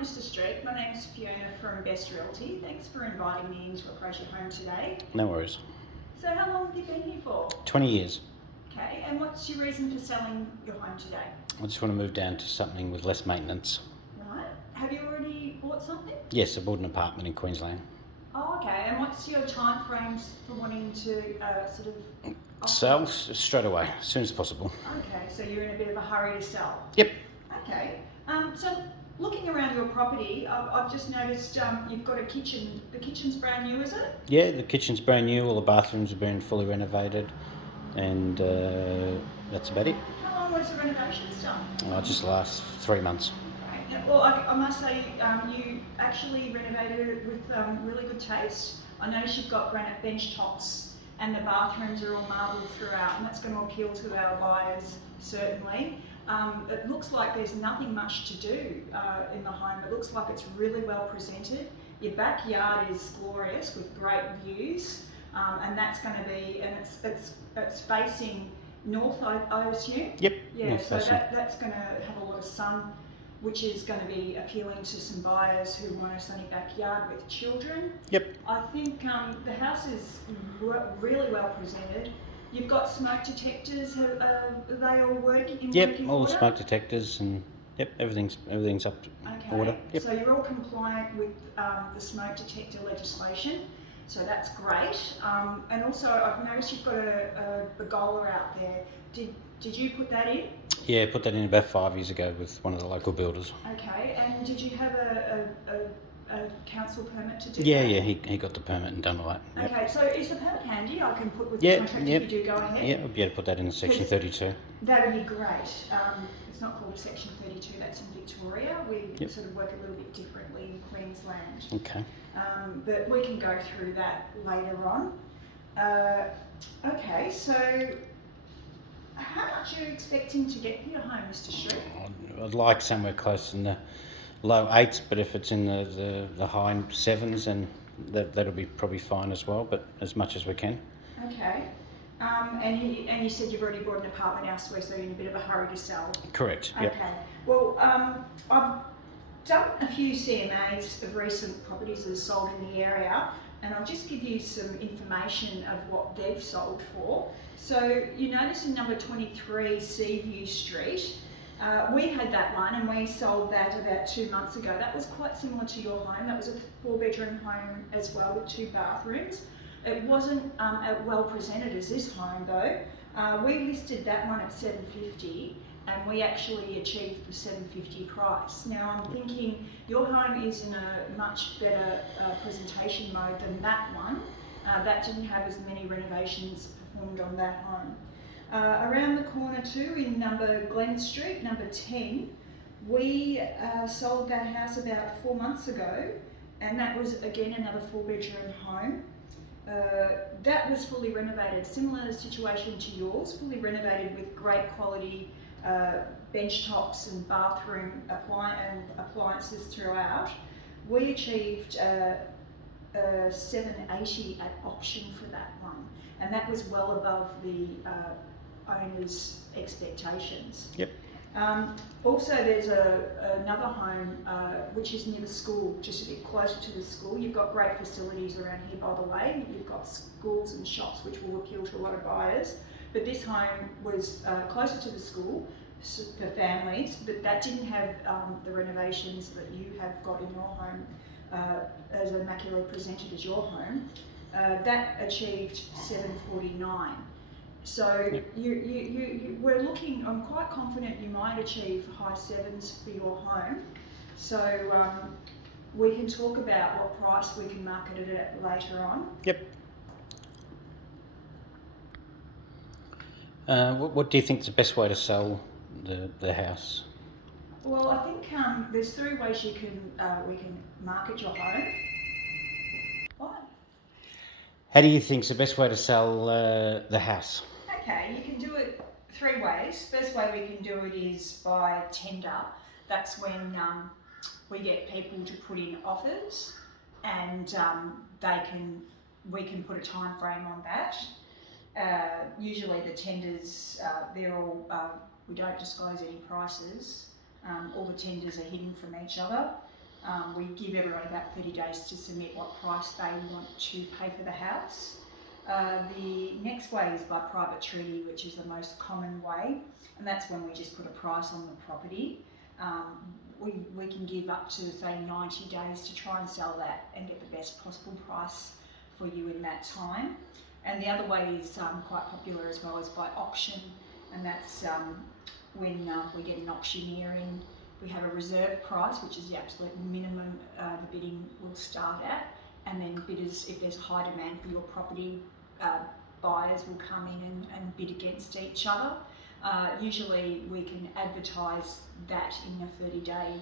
Mr. Street. My name's Fiona from Best Realty. Thanks for inviting me in to appraise your home today. No worries. So how long have you been here for? 20 years. Okay, and what's your reason for selling your home today? I just want to move down to something with less maintenance. Right. Have you already bought something? Yes, I bought an apartment in Queensland. Oh, okay. And what's your time frames for wanting to Sell straight away, as soon as possible. Okay, so you're in a bit of a hurry to sell. Yep. Okay. So looking around your property, I've just noticed you've got a kitchen. The kitchen's brand new, is it? Yeah, the kitchen's brand new, all the bathrooms have been fully renovated, and that's about it. How long was the renovations done? Just the last 3 months. Right. Well, I must say you actually renovated it with really good taste. I notice you've got granite bench tops and the bathrooms are all marble throughout, and that's going to appeal to our buyers, certainly. It looks like there's nothing much to do in the home. It looks like it's really well presented. Your backyard is glorious with great views, and that's going to be, and it's facing north, I assume? Yep. Yeah, North so facing. that's going to have a lot of sun, which is going to be appealing to some buyers who want a sunny backyard with children. Yep. I think the house is really well presented. You've got smoke detectors. Are they all working in Yep, working all order? the smoke detectors and yep, everything's up to order. Yep. So you're all compliant with the smoke detector legislation. So that's great. And also I've noticed you've got a pergola out there. Did you put that in? Yeah, put that in about 5 years ago with one of the local builders. Okay, and did you have a council permit to do Yeah, that? yeah, he got the permit and done all that. Yep. Okay, so is the permit handy? I can put with Yeah, the contract yep. if you do go ahead? Yeah, I'll be able to put that in section Yes. 32. That would be great. It's not called section 32, that's in Victoria. We Yep. sort of work a little bit differently in Queensland. Okay. But we can go through that later on. Okay, so how much are you expecting to get for your home, Mr. Street? I'd like somewhere close in the low 8s, but if it's in the high 7s, then that'll be probably fine as well, but as much as we can. Okay. And you said you've already bought an apartment elsewhere, so you're in a bit of a hurry to sell. Correct, yep. Okay. Well, I've done a few CMAs of recent properties that are sold in the area, and I'll just give you some information of what they've sold for. So you notice in number 23 Seaview Street, we had that one and we sold that about 2 months ago. That was quite similar to your home. That was a 4-bedroom home as well with 2 bathrooms. It wasn't well presented as this home though. We listed that one at $750 and we actually achieved the $750 price. Now I'm thinking your home is in a much better presentation mode than that one. That didn't have as many renovations performed on that home. Around the corner too, in Glen Street, number 10, we sold that house about 4 months ago, and that was again another 4-bedroom home. That was fully renovated, similar situation to yours, fully renovated with great quality bench tops and bathroom appliances throughout. We achieved $780 at auction for that one, and that was well above the owner's expectations. Yep. Also there's another home which is near the school, just a bit closer to the school. You've got great facilities around here, by the way. You've got schools and shops which will appeal to a lot of buyers, but this home was closer to the school for families, but that didn't have the renovations that you have got in your home as immaculately presented as your home. That achieved $749. So we're looking, I'm quite confident you might achieve high 7s for your home. So we can talk about what price we can market it at later on. Yep. What do you think is the best way to sell the house? Well, I think there's 3 ways we can market your home. What? How do you think is the best way to sell the house? Okay, you can do it 3 ways. First way we can do it is by tender. That's when we get people to put in offers, and we can put a time frame on that. Usually the tenders, they're all, we don't disclose any prices. All the tenders are hidden from each other. We give everyone about 30 days to submit what price they want to pay for the house. The next way is by private treaty, which is the most common way, and that's when we just put a price on the property. We can give up to, say, 90 days to try and sell that and get the best possible price for you in that time. And the other way is quite popular as well, is by auction, and that's when we get an auctioneer in. We have a reserve price, which is the absolute minimum the bidding will start at, and then bidders, if there's a high demand for your property, buyers will come in and bid against each other. Usually we can advertise that in a 30-day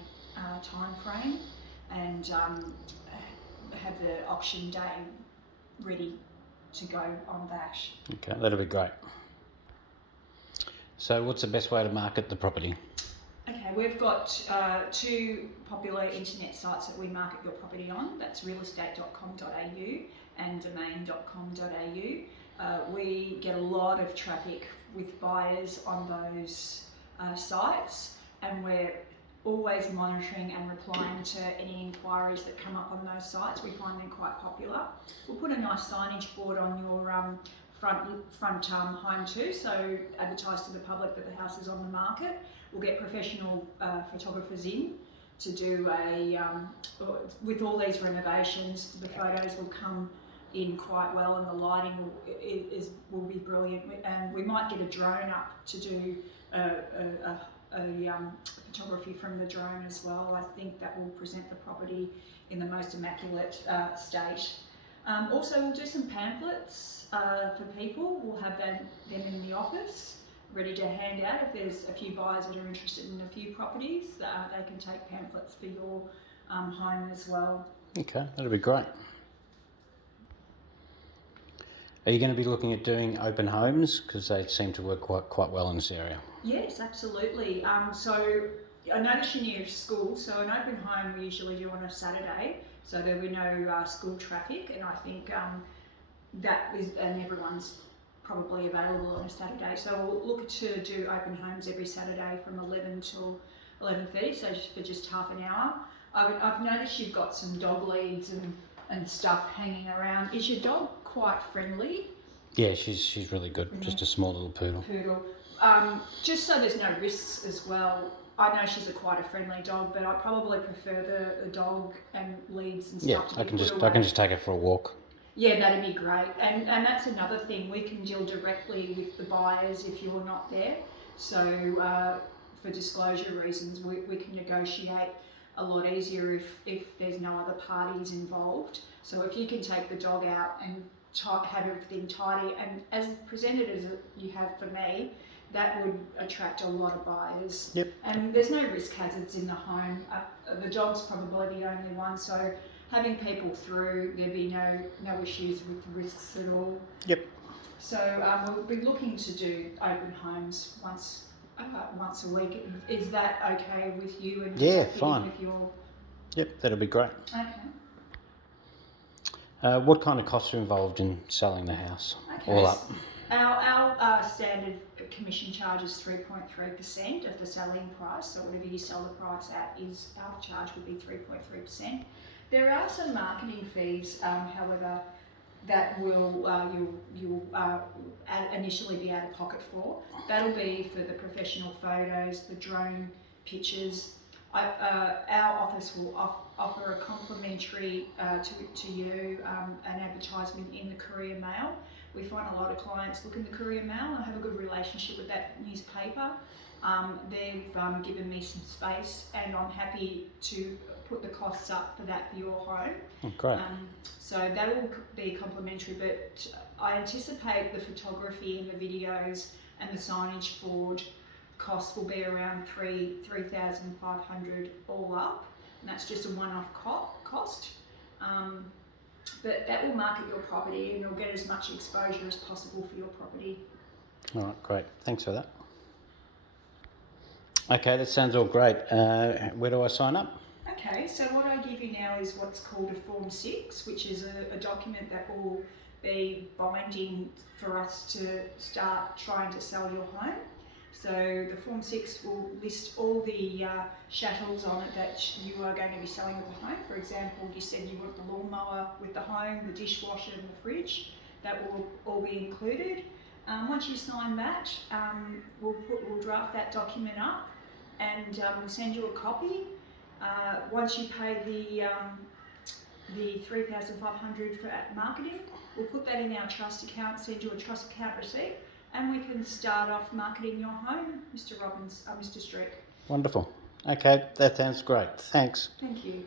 time frame and have the auction day ready to go on that. Okay, that'll be great. So what's the best way to market the property? Okay, we've got two popular internet sites that we market your property on. That's realestate.com.au and domain.com.au. We get a lot of traffic with buyers on those sites, and we're always monitoring and replying to any inquiries that come up on those sites. We find them quite popular. We'll put a nice signage board on your front home too, so advertise to the public that the house is on the market. We'll get professional photographers in to do with all these renovations, the photos will come in quite well and the lighting will be brilliant. And we might get a drone up to do photography from the drone as well. I think that will present the property in the most immaculate state. Also, we'll do some pamphlets for people. We'll have them in the office, ready to hand out. If there's a few buyers that are interested in a few properties, they can take pamphlets for your home as well. Okay, that'll be great. Are you going to be looking at doing open homes? Because they seem to work quite well in this area. Yes, absolutely. So I noticed you're near school, so an open home we usually do on a Saturday, so there'll be no school traffic, and I think that is, and everyone's probably available on a Saturday. So we'll look to do open homes every Saturday from 11 till 11:30, so for just half an hour. I've noticed you've got some dog leads and stuff hanging around. Is your dog quite friendly? Yeah, she's really good. Mm-hmm. Just a small little poodle. Just so there's no risks as well. I know she's quite a friendly dog, but I probably prefer the dog and leads and stuff. Yeah, I can just take her for a walk. Yeah, that'd be great. And that's another thing, we can deal directly with the buyers if you're not there. So for disclosure reasons, we can negotiate a lot easier if there's no other parties involved. So if you can take the dog out and have everything tidy and as presented as you have for me, that would attract a lot of buyers. Yep. And there's no risk hazards in the home. The dog's probably the only one, so having people through, there'd be no issues with the risks at all. Yep. So we'll be looking to do open homes once a week. Is that okay with you? And yeah, fine. With your... Yep, that'll be great. Okay. What kind of costs are involved in selling the house? Okay. All up. Our standard commission charge is 3.3% of the selling price. So whatever you sell the price at, our charge would be 3.3%. There are some marketing fees, however, that you'll initially be out of pocket for. That'll be for the professional photos, the drone pictures. Our office will offer a complimentary to you an advertisement in the Courier Mail. We find a lot of clients look in the Courier Mail. I have a good relationship with that newspaper. They've given me some space, and I'm happy to put the costs up for that for your home. Oh, great. So that will be complimentary, but I anticipate the photography and the videos and the signage board costs will be around $3,500 all up, and that's just a one-off cost. But that will market your property and you'll get as much exposure as possible for your property. All right, great. Thanks for that. Okay, that sounds all great. Where do I sign up? Okay, so what I give you now is what's called a Form 6, which is a document that will be binding for us to start trying to sell your home. So the Form 6 will list all the chattels on it that you are going to be selling with the home. For example, you said you want the lawnmower with the home, the dishwasher and the fridge. That will all be included. Once you sign that, we'll draft that document up and we'll send you a copy. Once you pay the $3,500 for marketing, we'll put that in our trust account, send you a trust account receipt, and we can start off marketing your home, Mr. Streeck. Wonderful. Okay, that sounds great. Thanks. Thank you.